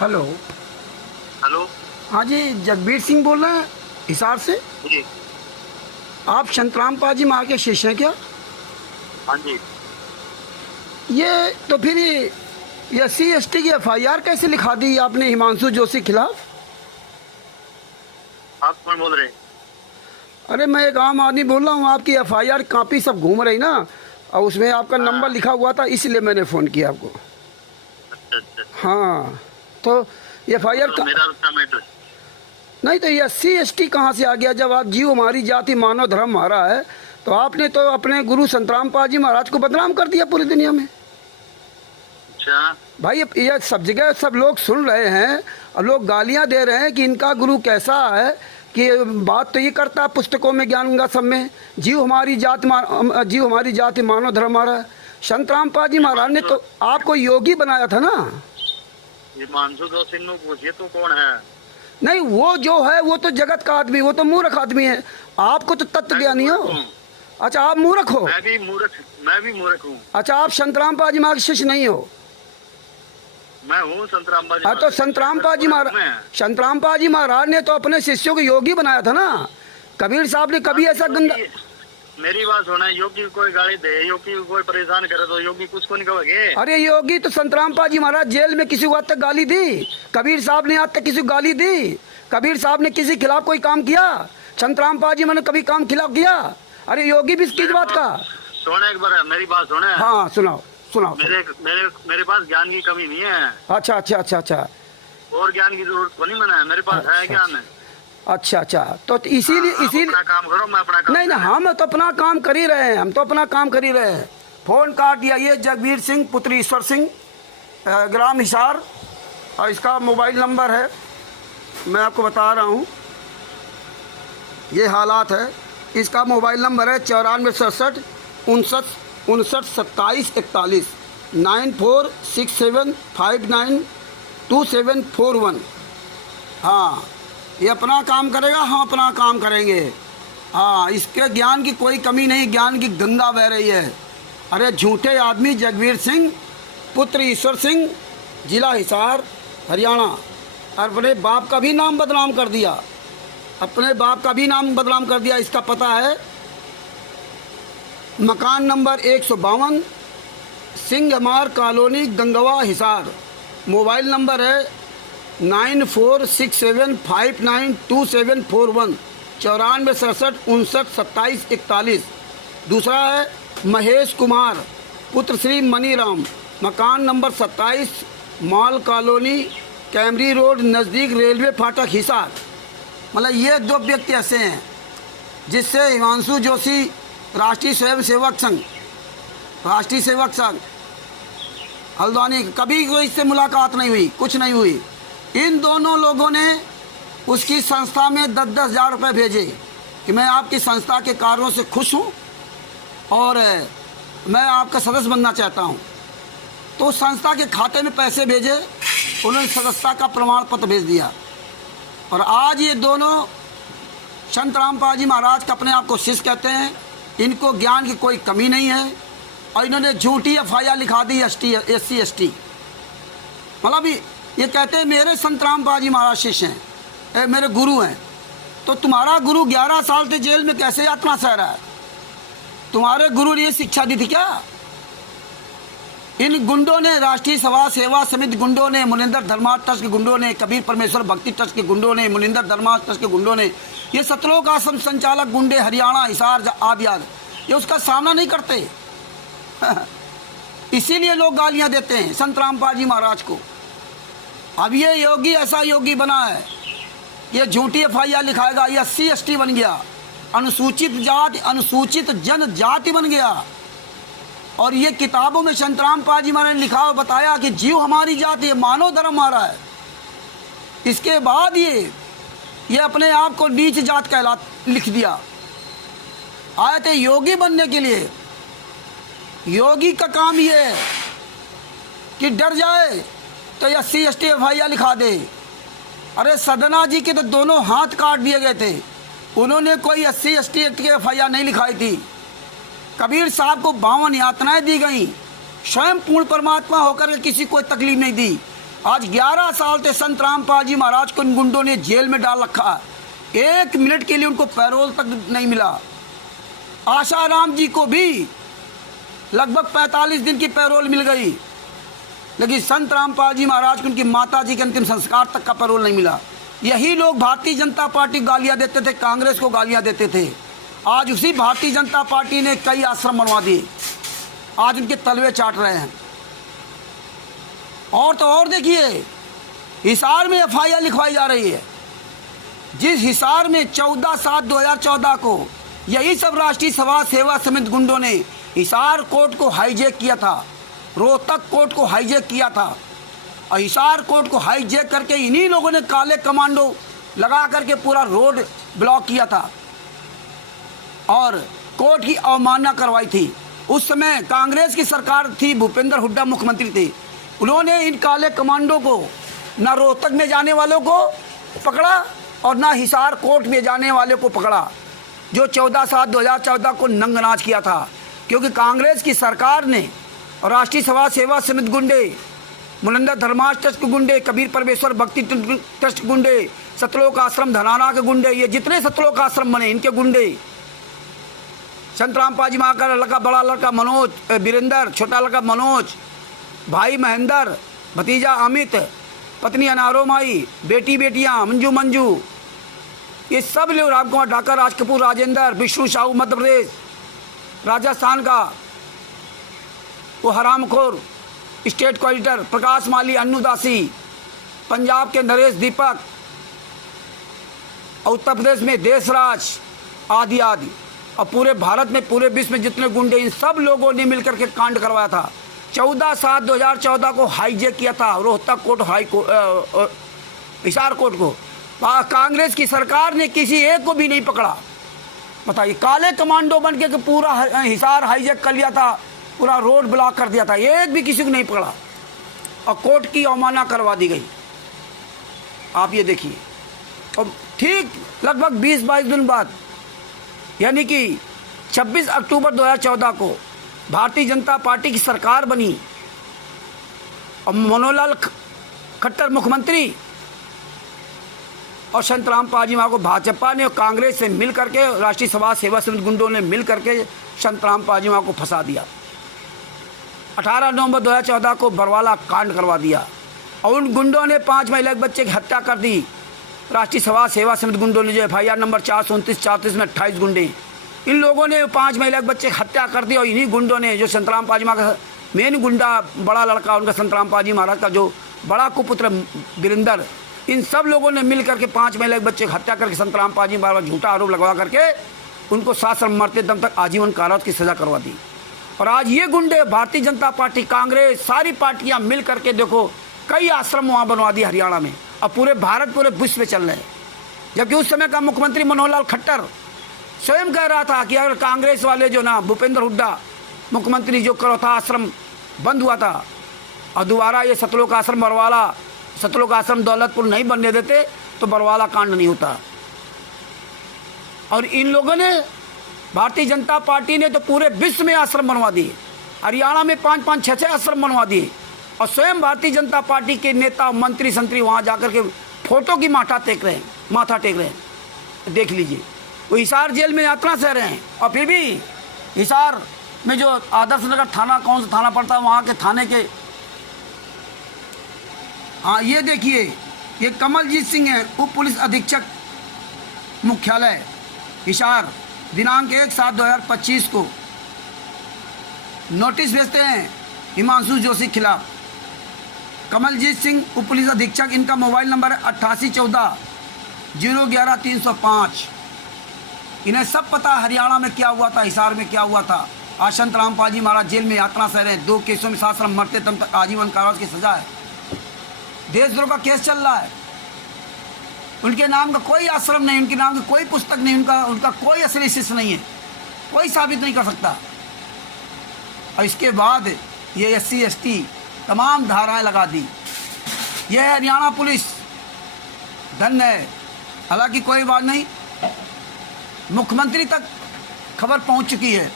Hello. Hello. हाँ जी, जगबीर सिंह बोल रहे हैं हिसार से। जी। आप संतराम पाजी माँ के शिष्य हैं क्या? हाँ जी। ये तो फिर ये SC/ST की FIR कैसे लिखा दी आपने हिमांशु जोशी के खिलाफ? आप कौन बोल रहे हैं? अरे मैं एक आम आदमी बोल रहा हूँ, आपकी FIR कॉपी सब घूम रही ना, और उसमें आपका नंबर हाँ। लिखा हुआ था, इसलिए मैंने फ़ोन किया आपको। अच्छा अच्छा। हाँ, तो FIR तो मेरा उसका मैटर। नहीं, तो ये SC/ST कहाँ से आ गया? जब आप जीव हमारी जाति मानव धर्म हमारा है, तो आपने तो अपने गुरु संतराम पाजी महाराज को बदनाम कर दिया पूरी दुनिया में। अच्छा। भाई ये सब जगह सब लोग सुन रहे हैं और लोग गालियां दे रहे हैं कि इनका गुरु कैसा है, कि बात तो ये करता है पुस्तकों में, ज्ञान गंगा सब में, जीव हमारी जाति मानव धर्म हमारा है। संतराम पाजी महाराज ने तो आपको योगी बनाया था ना। ये मानसू जोशी नु पूछिए तो कौन है? नहीं, वो जो है वो तो जगत का आदमी, वो तो मूर्ख आदमी है। आपको तो तत्व ज्ञानी हो। अच्छा, आप मूर्ख हो? मैं भी मूर्ख हूँ। अच्छा, आप संतराम पाजी महाराज के शिष्य नहीं हो? मैं हूँ संतराम पाजी। हाँ, तो संतराम पाजी महाराज ने तो अपने शिष्यों को योगी बनाया था ना। कबीर साहब ने कभी ऐसा गंदा। मेरी बात सुना, योगी को कोई गाली दे, योगी को कोई परेशान करे तो योगी कुछ को नहीं कहोगे? अरे योगी तो संतराम पाजी महाराज जेल में किसी को आज तक गाली दी? कबीर साहब ने आज तक किसी को गाली दी? कबीर साहब ने किसी खिलाफ कोई काम किया? संतराम पाजी मैंने कभी काम खिलाफ किया? अरे योगी भी किस बात का? सुने एक बार मेरी बात सुने। हाँ, सुनाओ सुनाओ। मेरे पास ज्ञान की कमी नहीं है। अच्छा अच्छा अच्छा अच्छा। और ज्ञान की जरूरत को नहीं, मैंने मेरे पास है ज्ञान है। अच्छा अच्छा, तो इसीलिए अपना काम करो, मैं अपना काम। नहीं नहीं, हम तो अपना काम कर ही रहे हैं, हम तो अपना काम कर ही रहे हैं। फोन काट दिया। ये जगबीर सिंह पुत्र ईश्वर सिंह, ग्राम हिसार, और इसका मोबाइल नंबर है, मैं आपको बता रहा हूँ, ये हालात है। इसका मोबाइल नंबर है 9467 59 27 41 9467592741। हाँ, ये अपना काम करेगा, हम अपना काम करेंगे। हाँ, इसके ज्ञान की कोई कमी नहीं, ज्ञान की गंगा बह रही है। अरे झूठे आदमी जगबीर सिंह पुत्र ईश्वर सिंह, जिला हिसार, हरियाणा, अपने बाप का भी नाम बदनाम कर दिया, अपने बाप का भी नाम बदनाम कर दिया। इसका पता है मकान number 152 Sinhmar colony, Gangwa, Hisar. Mobile number है 9467592741 9467 59 27 41। दूसरा है महेश कुमार पुत्र श्री मनीराम, मकान नंबर 27 माल कॉलोनी, कैमरी रोड, नज़दीक रेलवे फाटक, हिसार। मतलब ये दो व्यक्ति ऐसे हैं जिससे हिमांशु जोशी राष्ट्रीय सेवक संघ हल्द्वानी, कभी कोई इससे मुलाकात नहीं हुई, कुछ नहीं हुई। इन दोनों लोगों ने उसकी संस्था में 10-10 हज़ार रुपये भेजे कि मैं आपकी संस्था के कार्यों से खुश हूँ और मैं आपका सदस्य बनना चाहता हूँ। तो उस संस्था के खाते में पैसे भेजे, उन्होंने सदस्यता का प्रमाण पत्र भेज दिया। और आज ये दोनों संतराम पाजी महाराज का अपने आप को शिष्य कहते हैं। इनको ज्ञान की कोई कमी नहीं है और इन्होंने झूठी FIR लिखा दी SC/ST। मतलब ये कहते हैं मेरे संतराम पाजी महाराज शिष्य हैं, मेरे गुरु हैं। तो तुम्हारा गुरु 11 साल से जेल में कैसे यातना सह रहा है? तुम्हारे गुरु ने ये शिक्षा दी थी क्या? इन गुंडों ने, राष्ट्रीय सभा सेवा समिति गुंडों ने, मुनिंदर धर्मार्थ ट्रस्ट के गुंडों ने, कबीर परमेश्वर भक्ति ट्रस्ट के गुंडों ने, मुनिंदर धर्मार्थ ट्रस्ट के गुंडों ने, ये सतलोक आश्रम संचालक गुंडे हरियाणा, हिसार आदि ये उसका सामना नहीं करते। इसीलिए लोग गालियां देते हैं संतराम पाजी महाराज को। अब ये योगी ऐसा योगी बना है, ये झूठी FIR लिखाएगा, ये SC/ST बन गया, अनुसूचित जाति अनुसूचित जनजाति बन गया। और ये किताबों में संतराम पाजी महाराज ने लिखा और बताया कि जीव हमारी जाति है, मानव धर्म हमारा है। इसके बाद ये अपने आप को नीच जात कहला लिख दिया। आए थे योगी बनने के लिए। योगी का काम ये है कि डर जाए तो SC/ST FIR लिखा दे। अरे सदना जी के तो दोनों हाथ काट दिए गए थे, उन्होंने कोई SC/ST की FIR नहीं लिखाई थी। कबीर साहब को 52 यातनाएं दी गई, स्वयं पूर्ण परमात्मा होकर किसी को तकलीफ नहीं दी। आज 11 साल से संत रामपाल जी महाराज को इन गुंडों ने जेल में डाल रखा है। 1 मिनट के लिए उनको पैरोल तक नहीं मिला। आशाराम जी को भी लगभग 45 दिन की पैरोल मिल गई, लेकिन संत रामपाल जी महाराज को उनकी माता जी के अंतिम संस्कार तक का पैरोल नहीं मिला। यही लोग भारतीय जनता पार्टी को गालियां देते थे, कांग्रेस को गालियां देते थे। आज उसी भारतीय जनता पार्टी ने कई आश्रम बनवा दिए, आज उनके तलवे चाट रहे हैं। और तो और देखिए, हिसार में एफआईआर लिखवाई जा रही है। जिस हिसार में 14/7/2014 को यही सब राष्ट्रीय समाज सेवा समिति गुंडों ने हिसार कोर्ट को हाईजैक किया था, रोहतक कोर्ट को हाईजैक किया था, और हिसार कोर्ट को हाईजैक करके इन्हीं लोगों ने काले कमांडो लगा करके पूरा रोड ब्लॉक किया था और कोर्ट की अवमानना करवाई थी। उस समय कांग्रेस की सरकार थी, भूपेंद्र हुड्डा मुख्यमंत्री थे। उन्होंने इन काले कमांडो को ना रोहतक में जाने वालों को पकड़ा और ना हिसार कोर्ट में जाने वाले को पकड़ा, जो 14/7/2014 को नंगनाच किया था। क्योंकि कांग्रेस की सरकार ने और राष्ट्रीय समाज सेवा समिति गुंडे, मुनंदर धर्माश ट्रस्ट के गुंडे, कबीर परमेश्वर भक्ति ट्रस्ट के गुंडे, सतलोक आश्रम धनाना के गुंडे, ये जितने सतलोक आश्रम बने इनके गुंडे, संत रामपाल जी महाराज का लड़का, बड़ा लड़का मनोज, वीरेंद्र, छोटा लड़का मनोज, भाई महेंद्र, भतीजा अमित, पत्नी अनारोमाई, बेटी बेटियां मंजू, ये सब लोग, रामकुमार ढाकर, राज कपूर, राजेंद्र, विष्णु साहू मध्य प्रदेश, राजस्थान का वो हरामखोर स्टेट कोऑर्डिनेटर, प्रकाश माली, अन्नू दासी, पंजाब के नरेश दीपक, और उत्तर प्रदेश में देशराज आदि आदि, और पूरे भारत में, पूरे विश्व में जितने गुंडे, इन सब लोगों ने मिलकर के कांड करवाया था। 14/7/2014 को हाईजैक किया था रोहतक कोर्ट, हिसार कोर्ट को। कांग्रेस की सरकार ने किसी एक को भी नहीं पकड़ा। बताइए, काले कमांडो बन के पूरा हिसार हाईजैक कर लिया था, पूरा रोड ब्लॉक कर दिया था, एक भी किसी को नहीं पकड़ा और कोर्ट की अवमानना करवा दी गई। आप ये देखिए, और ठीक लगभग 20-22 दिन बाद, यानी कि 26 अक्टूबर 2014 को भारतीय जनता पार्टी की सरकार बनी और मनोहर खट्टर मुख्यमंत्री और संत रामपाल जी महाराज को भाजपा ने और कांग्रेस से मिल करके, राष्ट्रीय समाज सेवा समिति गुंडों ने मिल करके संत रामपाल जी महाराज को फंसा दिया। 18 नवंबर 2014 को बरवाला कांड करवा दिया और उन गुंडों ने 5 महिला के बच्चे की हत्या कर दी। राष्ट्रीय समाज सेवा समिति गुंडों ने, जो एफआईआर नंबर 429-34 में 28 गुंडे, इन लोगों ने 5 महिला के बच्चे की हत्या कर दी। और इन्हीं गुंडों ने, जो संत रामपाल जी महाराज का मेन गुंडा, बड़ा लड़का उनका, संत रामपाल जी महाराज का जो बड़ा कुपुत्र वीरेंद्र, इन सब लोगों ने मिल करके 5 महिला के बच्चे की हत्या करके संत रामपाल जी महाराज झूठा आरोप लगवा करके उनको शासन मरते दम तक आजीवन कारावास की सज़ा करवा दी। और आज ये गुंडे, भारतीय जनता पार्टी, कांग्रेस, सारी पार्टियां मिल करके देखो कई आश्रम वहाँ बनवा दिए हरियाणा में, और पूरे भारत, पूरे विश्व में चल रहे हैं। जबकि उस समय का मुख्यमंत्री मनोहर खट्टर स्वयं कह रहा था कि अगर कांग्रेस वाले जो ना, भूपेंद्र हुड्डा मुख्यमंत्री, जो करौथा आश्रम बंद हुआ था और दोबारा ये सतलोक आश्रम, बरवाला सतलोक आश्रम दौलतपुर नहीं बनने देते तो बरवाला कांड नहीं होता। और इन लोगों ने, भारतीय जनता पार्टी ने तो पूरे विश्व में आश्रम बनवा दिए, हरियाणा में 5-5, 6-6 आश्रम बनवा दिए, और स्वयं भारतीय जनता पार्टी के नेता, मंत्री, संतरी वहाँ जाकर के फोटो की माथा टेक रहे हैं। देख लीजिए, वो हिसार जेल में यात्रा सह रहे हैं, और फिर भी हिसार में जो आदर्श नगर थाना, कौन सा थाना पड़ता है, वहाँ के थाने के, हाँ ये देखिए, ये कमलजीत सिंह है, उप पुलिस अधीक्षक मुख्यालय हिसार, दिनांक 1/7/2025 को नोटिस भेजते हैं हिमांशु जोशी के खिलाफ। कमलजीत सिंह उप पुलिस अधीक्षक, इनका मोबाइल नंबर है 8814-011-305। इन्हें सब पता है हरियाणा में क्या हुआ था, हिसार में क्या हुआ था। आज संत रामपाल जी महाराज जेल में यात्रा सह रहे हैं, 2 केसों में शासन मरते दम तक आजीवन कारावास की सजा है। देशद्रोह का केस चल रहा है। उनके नाम का कोई आश्रम नहीं, उनके नाम की कोई पुस्तक नहीं, उनका कोई असली शिष्य नहीं है, कोई साबित नहीं कर सकता। और इसके बाद ये SC ST तमाम धाराएं लगा दी। यह है हरियाणा पुलिस, धन्य है। हालांकि कोई बात नहीं, मुख्यमंत्री तक खबर पहुंच चुकी है।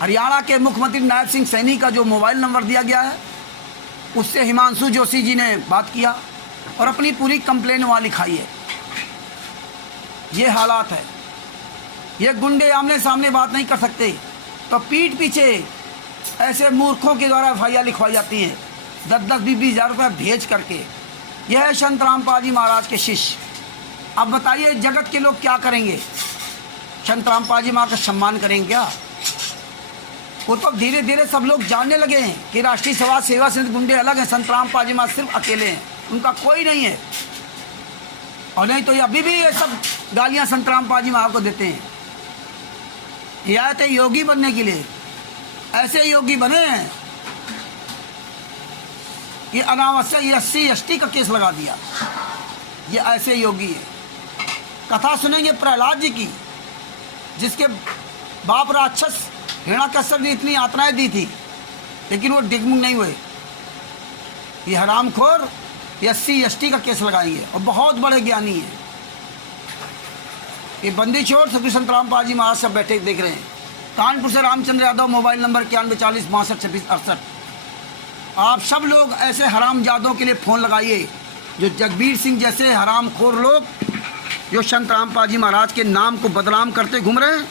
हरियाणा के मुख्यमंत्री नायब सिंह सैनी का जो मोबाइल नंबर दिया गया है, उससे हिमांशु जोशी जी ने बात किया और अपनी पूरी कंप्लेन वहाँ लिखाई है। ये हालात है। ये गुंडे आमने सामने बात नहीं कर सकते तो पीठ पीछे ऐसे मूर्खों के द्वारा एफआईआर लिखवाई जाती हैं 10-10, 20-20 हज़ार रुपये भेज करके। यह है संत रामपाल जी महाराज के शिष्य। अब बताइए जगत के लोग क्या करेंगे? संत रामपाल जी महाराज का सम्मान करेंगे क्या? वो तो धीरे धीरे सब लोग जानने लगे हैं कि राष्ट्रीय समाज सेवा समिति गुंडे अलग हैं, संत रामपाल जी महाराज सिर्फ अकेले हैं, उनका कोई नहीं है। और नहीं तो ये अभी भी ये सब गालियां संत रामपाल जी महाराज को देते हैं। ये आए थे योगी बनने के लिए, ऐसे योगी बने हैं ये अनावश्यक SC/ST का केस लगा दिया। ये ऐसे योगी है। कथा सुनेंगे प्रहलाद जी की, जिसके बाप राक्षस हिरण्याकश्यप ने इतनी यातनाएं दी थी लेकिन वो डिगमुग नहीं हुए। ये हरामखोर SC/ST का केस लगाएंगे और बहुत बड़े ज्ञानी हैं। ये बंदी छोड़ सभी संत रामपाल जी महाराज सब बैठे देख रहे हैं। कानपुर से रामचंद्र यादव, मोबाइल नंबर 9140 62 26 68। आप सब लोग ऐसे हरामजादों के लिए फ़ोन लगाइए जो जगबीर सिंह जैसे हरामखोर लोग जो संत रामपाल जी महाराज के नाम को बदनाम करते घूम रहे हैं।